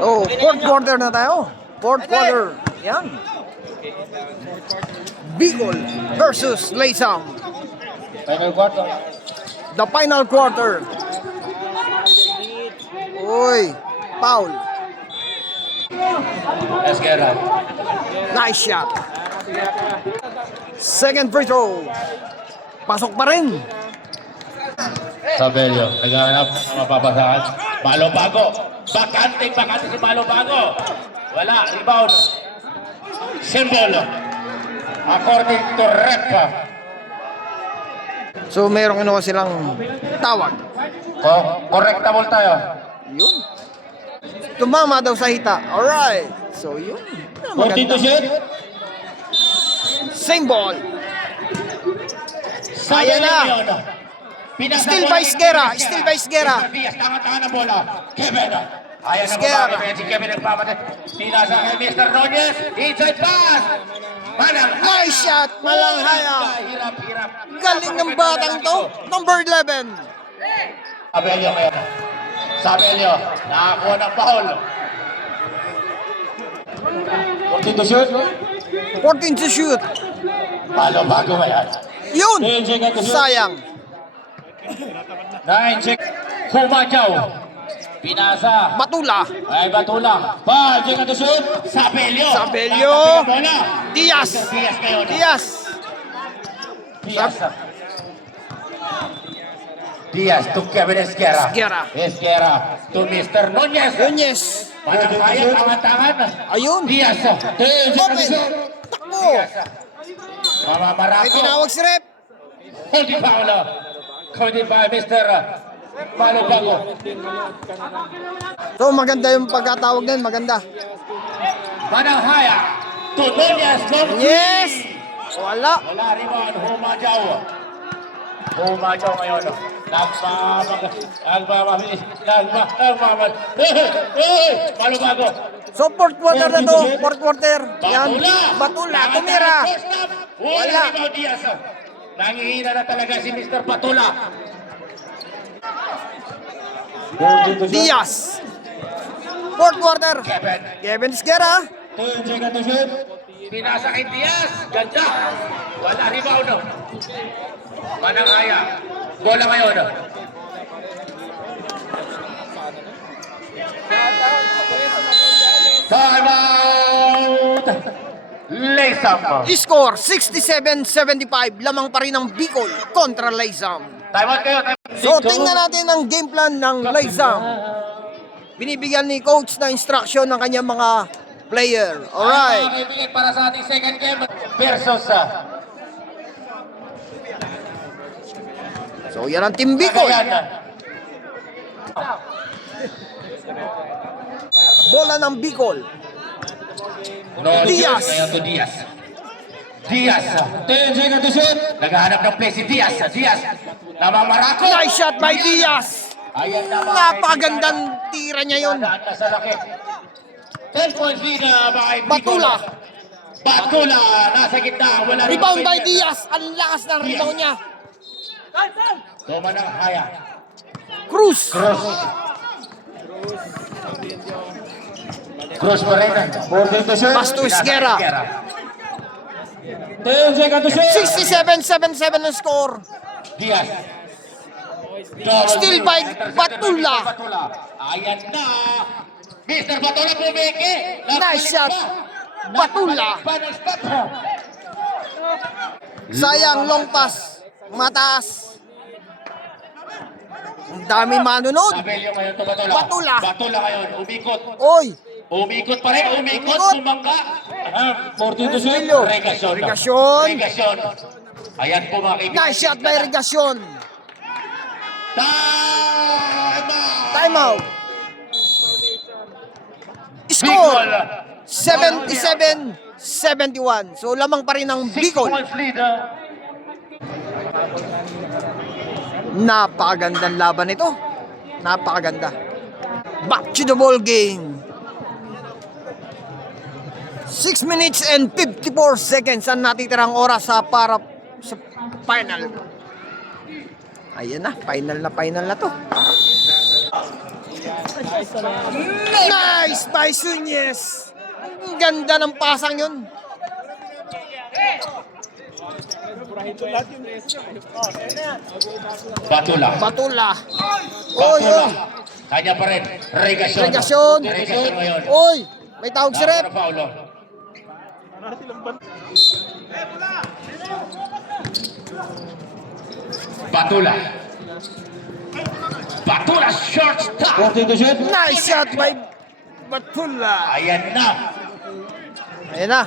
Oh, fourth quarter na tayo. Fourth quarter. Yan. Bicol versus Laysam. Final quarter. The final quarter. Uy, foul. Esquerra. Nice shot. Second free throw. Pasok pa rin. Sabelio, naghahanap ng mapapasahan. Malo Bago. Bakante si Malo Bago. Wala, rebound. Symbol. According to rep. So merong inuha silang tawag. Correctable tayo. Yun. Tumama daw sa hita. Alright. So yun. 14 to shoot. Same ball. Ayan na. Still by Esquerra. Still by Esquerra. Tangan-tangan ang bola. Kevin. Ayan na Esquerra. babae. Si Kevin nagpamatay. Pinasa kay Mr. Nunez. Inside pass. Nice shot. Malanghaya. Hirap. Galing ng batang to. Number 11. Sabelio ngayon. Sabelio. Nakakuha ng foul. 14 to shoot. 14 to shoot. Malo Bago ba yan? Yun. Sayang. 9 check. Humajaw. Pinasa. Batula. Ay, Batula. Pa, check to shoot. Sabelio. Sabelio. Bola. Diaz. Diaz ngayon. Diaz. Diaz to Kevin Esquerra. Esquerra. To Mr. Nunez. Nunez. Parang kaya, tangan-tangan. Ayun. Diaz. Open. Takbo. May Mamamarako. tinawag si Rep. Holding foul. Coded by Mr. Malo Bago. So maganda yung pagkatawag din. Maganda. Mananghaya. To Nunez. Yes. Wala. Wala rebound. Humajaw. Humajaw ngayon. Nagmamabilis. Malo Bago. So fourth quarter na to. Fourth quarter. Yan. Batula. Tumira. Wala. Rebound Diaz. Nangihina na talaga si Mr. Batula. Diaz. Fourth quarter. Kevin Esquerra. Pinasa kay Diaz. Ganda. Wala rebound. Mananghaya. Bola ngayon. Time out. Laysam. Score 67-75. Lamang pa rin ang Bicol kontra Laysam. Time out kayo. So tingnan natin ang game plan ng Laysam. Binibigyan ni coach na instruction ng kanyang mga player. Alright. Kaibigan para sa ating second game versus So yan ang Team Bicol. Bola ng Bicol. Diaz. Diaz. Naghahanap ng play si Diaz. Namamarako. Nice shot by Diaz. Ayan na mga Napagandang tira niya yun. kaibigan. Sa laki. 10 points lead mga kaibigan. Batula. Batula. Nasa gitna. Wala rin Rebound by defender. Diaz. Ang lakas ng rebound niya. Mananghaya. Cruz. Cruz pa rin. Pass to Esquerra. 67-77 ang score. Diaz. Still by Batula. Ayan na. Mr. Batula bumeke. Nice shot. Batula. Sayang, long pass. Mataas. Ang dami manunod. Sabelio ngayon to Batula. Batula. Batula ngayon. Umikot. Oy. Umikot pa rin. Umikot. Umikot. Sumangga. 14 to shoot. Emilio. Regasyon. Regasyon. Ayan po mga kaibigan. Nice shot by Regasyon. Time out. Score 77-71. So lamang pa rin ang 6 Bicol. points lead. Napakagandang laban ito. Napakaganda. Back to the ball game. 6 minutes and 54 seconds ang natitirang oras para sa final. Ayan na, final na to. Nice by Sunyes. Ang ganda ng pasang yun. Batula. Batula. Oy, Batula. oy. Kanya pa rin. Regasyon. Regasyon. Regasyon ngayon. Oy, may tawag si Rep. Paulo. Batula. Batula short stop. Nice shot by Batula. Ayan na. Ayan na.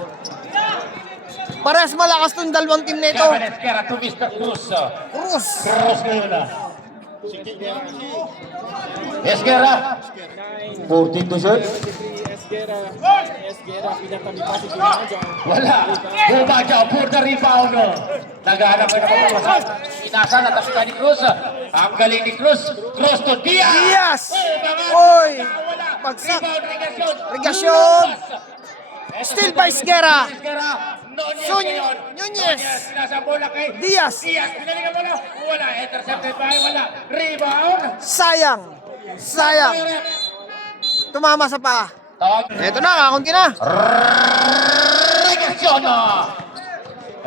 Parehas malakas tong dalawang team nito. Kevin Esquera to Mr. Cruz. Cruz. Cruz ngayon na. Esquera. 14 to shoot. Wala. Bumadyaw for the rebound. Naghahanap ko naman ng masal. Inasa na tapos ni Cruz. Ang galing ni Cruz. Cruz to Diaz. Diaz. Oh, Oy. wala. Bagsak. Rebound, regasyon. Regasyon. Still by Esquera. Esquera. Nunez Sun- ngayon. Nunez. Nasa bola kay Diaz. Diaz. Pinalingan mo na. Wala. Intercepted by wala. Rebound. Sayang. Sayang. Tumama sa paa. Tawag. Eto na, kakunti na. Regasyon!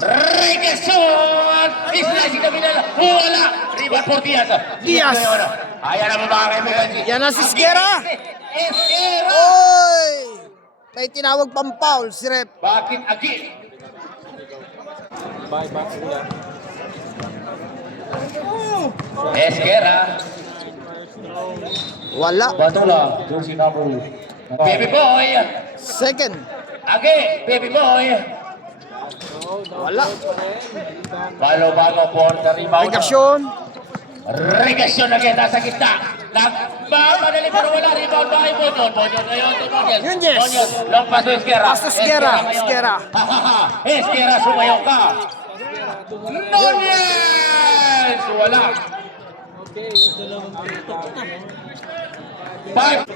Regasyon! Islasing na binala. Wala! Rebound for Diaz. Diaz. Ayan ang mga kaibigan. Yan ang si Esquera. Esquera! Oy! May tinawag pang foul si Rep. Bakit agi? Esquera. Wala. Batula, jersey number. Baby boy. Second. Agi. Baby boy. Wala. Bago for the rebound. Regasyon. Regasyon na kita sa gitna. Nagmamadali pero wala rebound by Bonyon. Bonyon ngayon to Nunez. Nunez. Nunez. Long pass to Esquera. Pass to Esquera. ngayon. Esquera. Esquera sumayaw ka. Nunez! Wala. Five.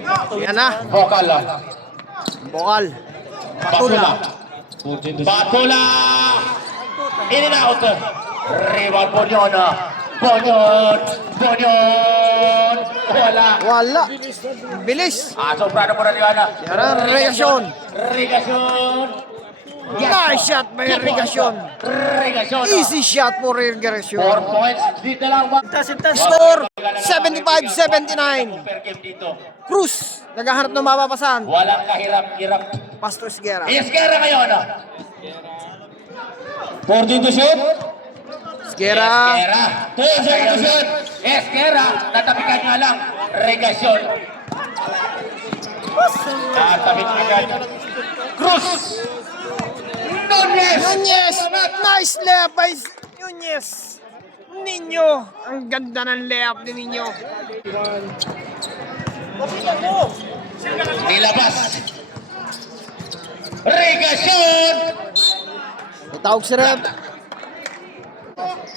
Yan na. Vocal. Bokal. Patula. 14 to shoot. Batula! In and out. Rebound Bonyon. Bonyon! Bonyon! Wala. Wala. Bilis. Sobrano mo na ni Ana. Yan ang regasyon. Regasyon. Nice shot by Regasyon. Regasyon. Easy shot for Regasyon. 4 points. Dito lang. Score 75-79. Per game dito. Cruz. Naghahanap ng mapapasan. Walang kahirap-hirap. Pastor Esquera. Esquera ngayon. 14 to shoot. Esquera. Esquera. Regasyon. Esquera. Natapikan nga lang. Regasyon. Natapik agad. Cruz. Nunez. Nunez. Nice layup by Nunez. Ninyo. Ang ganda ng layup ni Ninyo. Nilabas. Regasyon. Tawag si Rep.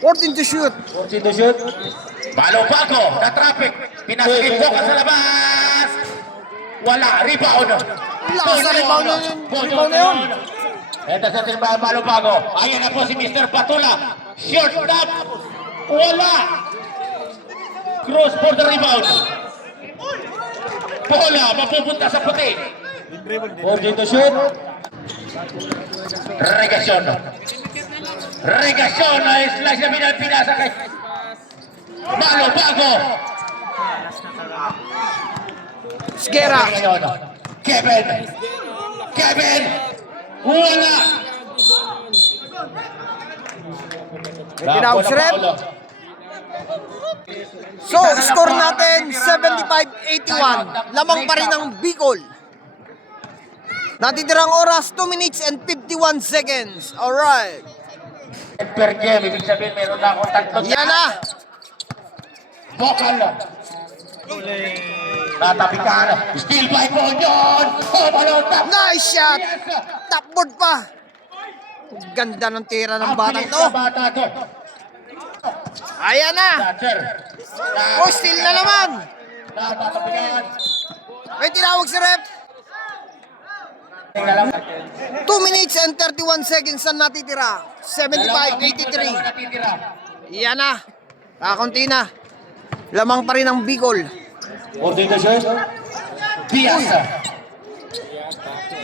14 to shoot. 14 to shoot. Bago na traffic. Pinasakit ko sa labas. Wala. Rebound. Lakas na rebound na yun. Rebound na yun. Ito sa timbahan bago. Ayan na po si Mr. Batula. Short stop. Wala. Cross for the rebound. Bola. Mapupunta sa puti. 14 to shoot. Regasyon. Regasyon na slice na pinasa kay bago. Esquera. Ngayon. Kevin. Wala. May tinawag si Rep. So, score natin 75-81. Lamang pa rin ang Bicol. Natitirang oras 2 minutes and 51 seconds. Alright. Per game, ibig sabihin meron na akong tatlong Yan na. Vocal. Tatapikan. Still by Bonyon. Balon tap. Nice shot. Tapboard pa. Ganda ng tira ng batang to. Bata to. Ayan na. Thatcher. Oh, still na naman. Tatapikan. May tinawag si Rep. Tingnan lang. 2 minutes and 31 seconds na natitira. 75-83. Natitira. Yan na. Kakunti na. Lamang pa rin ang Bicol. 14 to shoot. Diaz.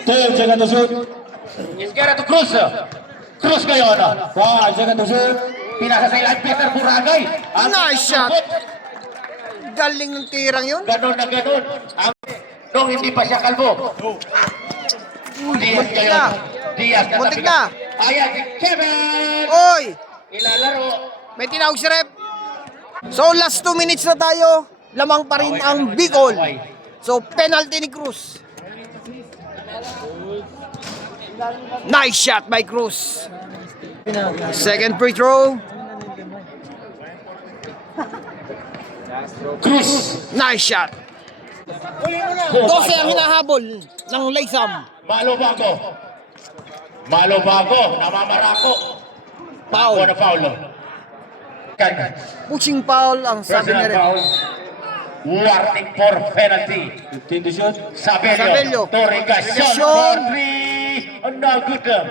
12 seconds to shoot. Isquera to Cruz. Cruz ngayon. 5 seconds to shoot. Pinasa sa ilan, Peter Buragay. Ang Nice shot. lambot. Galing ng tirang yun. Ganon na ganon. Nung hindi pa siya kalbo. Diaz muntik ngayon. na. Diaz na Muntik tabigan. na. Ayan si Kevin. Oy! Ilalaro. May tinawag si Rep. So last 2 minutes na tayo. Lamang pa rin ang Bicol. So penalty ni Cruz. Nice shot by Cruz. Second free throw. Cruz. Nice shot. 12 ang hinahabol ng Laysam. Malo bago. Malo bago. Namamarako. Foul. Ako na foul. Kan. Pushing foul ang sabi ni Personal Rep. foul. Warning for penalty. 15 to shoot. Sabello. Sabello. Torregasyon Torregasyon. for 3. No good.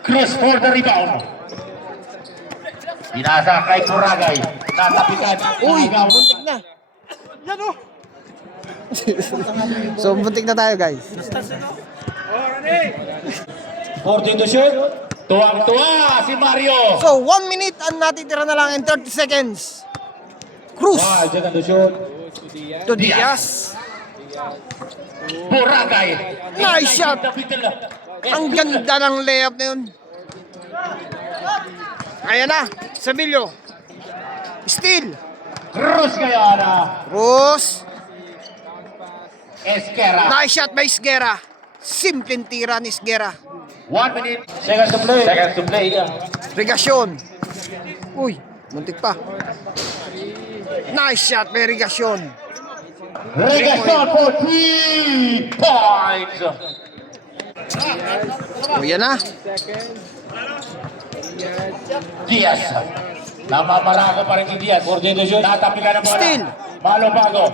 Cruz for the rebound. Pinasa kay Buragay. Natapikan. Uy, Nagaw. muntik na. So muntik na tayo guys. 14 to shoot. Tuwang-tuwa si Mario. So 1 minute ang natitira na lang and 30 seconds. Cruz 5 seconds to shoot. to Diaz. Buragay. Nice shot. Ang ganda ng layup na yun. Ayan na, Sabello. Steal. Cruz kaya na. Cruz. Esquera. Nice shot by Isguera. Simpleng tira ni Isguera. 1 minute. Seconds to play. Seconds to play. Regasyon. Uy, muntik pa. Nice shot by Regasyon. Regasyon for 3 points. O yan na. Diaz. Namamarako pa rin si Diaz. 14 to shoot. Natapikan ang bola. Steal. Malo bago.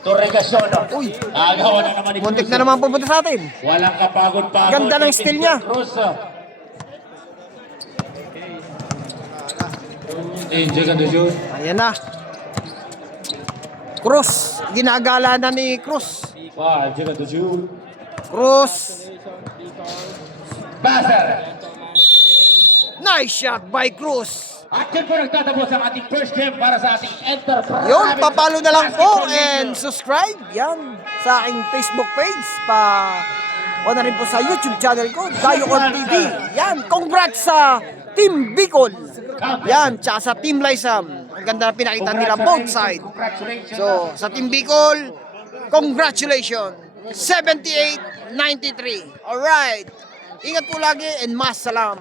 Torregasyon. Uy. Agaw na naman ni Muntik Cruz. na naman pupunta sa atin. Walang kapagod-pagod. Ganda ng steal niya. Cruz. 15 seconds to shoot. Ayan na. Cruz. Ginagala na ni Cruz. 5 seconds to shoot. Cruz. Basser. Nice shot by Cruz. At yan po nagtatapos ang ating first game para sa ating Enterprise. Yun, papalo na lang po and subscribe yan sa aking Facebook page o na rin po sa YouTube channel ko, Dayo Or TV. Yan, congrats sa Team Bicol. Yan, tsaka sa Team Laysam. Ang ganda na pinakita nila both side. Congratulations. So, sa Team Bicol, congratulations. 78-93. Alright. Ingat po lagi and mas salam.